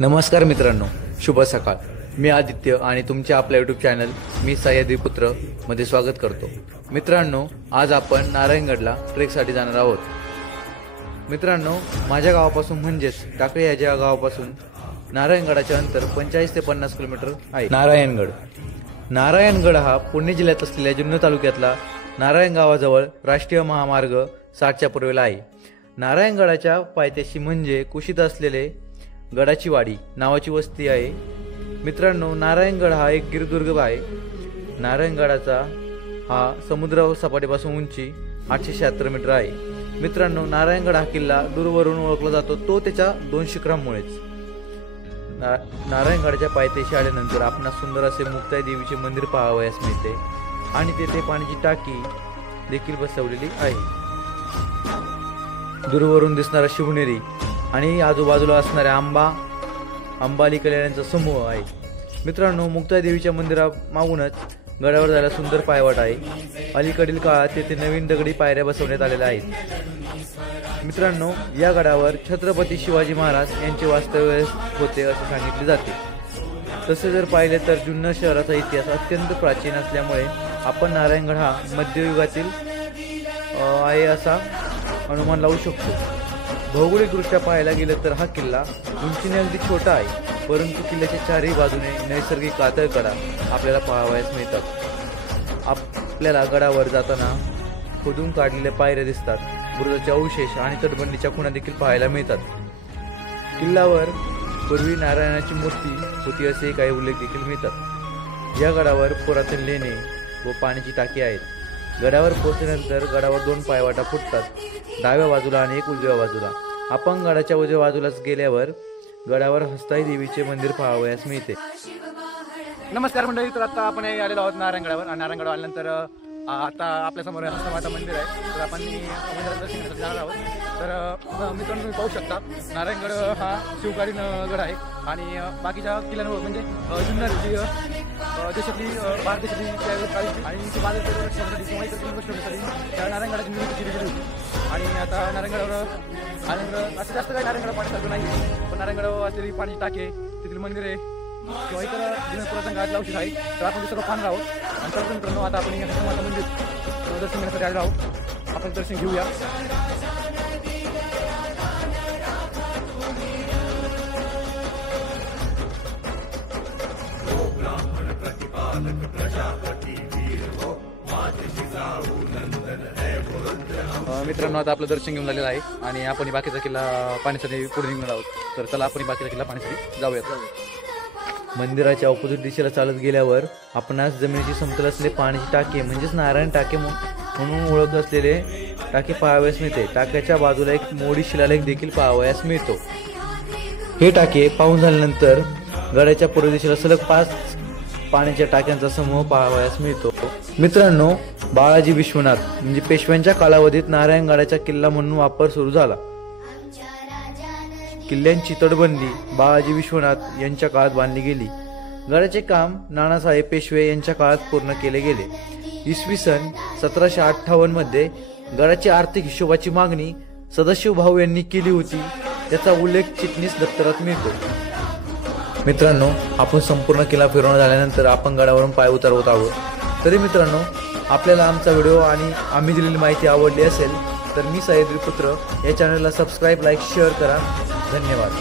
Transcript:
नमस्कार मित्रांनो, शुभ सकाळ। मी आदित्य आणि तुमच्या आपल्या यूट्यूब चॅनल मी सह्याद्रीपुत्र मध्ये स्वागत करतो। मित्रांनो, आज आपण नारायणगडला ट्रेकसाठी जाणार आहोत। मित्रांनो, माझ्या गावापासून म्हणजेच टाकळी या गावापासून नारायणगडाचे अंतर 45 ते 50 किलोमीटर आहे। नारायणगड हा पुणे जिल्ह्यात असलेल्या जुन्नर तालुक्यातला नारायण गावाजवळ राष्ट्रीय महामार्ग 60च्या पूर्वेला आहे। नारायणगडाच्या पायथ्याशी म्हणजे कुशीत असलेले गडाची वाडी नावाची वस्ती आहे। मित्रांनो, नारायणगड हा एक गिरिदुर्ग आहे। नारायणगडाचा हा समुद्र सपाटीपासून उंची 876 मीटर आहे। मित्रांनो, नारायणगड हा किल्ला दूरवरून ओळखला जातो तो त्याच्या 2 शिखरांमुळेच। नारायणगडाच्या पायथ्याशी आल्यानंतर आपणास सुंदर असे मुक्ताई देवीचे मंदिर पाहावयास मिळते आणि तेथे पाण्याची टाकी देखील बसवलेली आहे। दूरवरून दिसणारा शिवनेरी आणि आजूबाजूला असणाऱ्या अंबाली कल्याणांचा समूह आहे। मित्रांनो, मुक्ताई देवीच्या मंदिरामागूनच गडावर जायला सुंदर पायवाट आहे। अलीकडील काळात तेथे नवीन दगडी पायऱ्या बसवण्यात आलेल्या आहेत। मित्रांनो, या गडावर छत्रपती शिवाजी महाराज यांचे वास्तव्य होते असे सांगितले जाते। तसे जर पाहिले तर जुन्नर शहराचा इतिहास अत्यंत प्राचीन असल्यामुळे आपण नारायणगड हा मध्ययुगातील आहे असा अनुमान लावू शकतो। भौगोलिकदृष्ट्या पाहायला गेलं तर हा किल्ला उंचीने अगदी छोटा आहे, परंतु किल्ल्याच्या चारही बाजूने नैसर्गिक कातळकडा आपल्याला पाहावयास मिळतात। आपल्याला गडावर जाताना खोदून काढलेल्या पायऱ्या दिसतात, बुरुजाचे अवशेष आणि तटबंदीच्या खुणा देखील पाहायला मिळतात। किल्ल्यावर पूर्वी नारायणाची मूर्ती होती असे काही उल्लेख देखील मिळतात। या गडावर पुरातन लेणे व पाण्याची टाकी आहेत। गडावर पोहोचल्यानंतर गडावर 2 पायवाटा फुटतात, डाव्या बाजूला आणि एक उजव्या बाजूला। आपण गडाच्या उजव्या बाजूलाच गेल्यावर गडावर हस्ताई देवीचे मंदिर पाहावयास मिळते। नमस्कार मंडळी, तर आता आपण आलेलो आहोत नारायणगडावर। नारायणगड आल्यानंतर आता आपल्यासमोर हस्तमाता मंदिर आहे, तर आपण मंदिरात दर्शन जाणार आहोत। तर मित्रांनो, तुम्ही पाहू शकता नारायणगड हा शिवकालीन गड आहे आणि बाकीच्या किल्ल्यांवर म्हणजे जुन्नर जी देशातली भारत देशातली आणि ती बाजार रक्षणासाठी किंवा इतर किल्ले रक्षणासाठी त्या नारायणगडाची निर्मिती केली गेली होती। आणि आता नारायणगडावर आल्यानंतर असं जास्त काही नारायणगड पाण्यासारखं नाही, पण नारायणगडावर असलेली पाण्याची टाके, तिथील मंदिरे किंवा इतर जुन्या पुरातन काळातला अवशेष आहे, तर आपण ते सर्व पाहणार आहोत। आणि तर मित्रांनो, आता आपण हनुमान मंदिर दर्शन घेण्यासाठी आलेलो आहोत। आपण दर्शन घेऊया। मित्रांनो, आता आपलं दर्शन घेऊन झालेलं आहे आणि आपण बाकीचा किल्ला पाहण्यासाठी पुढे निघणार आहोत। तर चला आपण बाकीचा किल्ला पाहण्यासाठी जाऊयात। मंदिराच्या ऑपोजिट दिशेला चालत गेल्यावर आपणास जमिनीची समतल असलेले पाण्याची टाके म्हणजेच नारायण टाके म्हणून ओळख असलेले टाके पाहावयास मिळते। टाक्याच्या बाजूला एक मोडी शिलालेख देखील पाहावयास मिळतो। हे टाके पाहून झाल्यानंतर गडाच्या पूर्व दिशेला सलग 5 पाण्याच्या टाक्यांचा समूह पाहावयास मिळतो। मित्रांनो, बाळाजी विश्वनाथ म्हणजे पेशव्यांच्या कालावधीत नारायणगडाचा किल्ला म्हणून वापर सुरू झाला। किल्ल्यांची तटबंदी बाळाजी विश्वनाथ यांच्या काळात बांधली गेली। गडाचे काम नानासाहेब पेशवे यांच्या काळात पूर्ण केले गेले। इसवी सन 1758 मध्ये गडाची आर्थिक हिशोबाची मागणी सदाशिव भाऊ यांनी केली होती, त्याचा उल्लेख चिटणीस दप्तरात मिळतो। मित्रांनो, आपण संपूर्ण किल्ला फिरवून झाल्यानंतर आपण गडावरून पाय उतरवत आहोत। तरी मित्रांनो, आपल्याला आमचा व्हिडिओ आणि आम्ही दिलेली माहिती आवडली असेल तर मी सह्याद्रीपुत्र या चॅनलला सबस्क्राईब, लाईक, शेअर करा। धन्यवाद।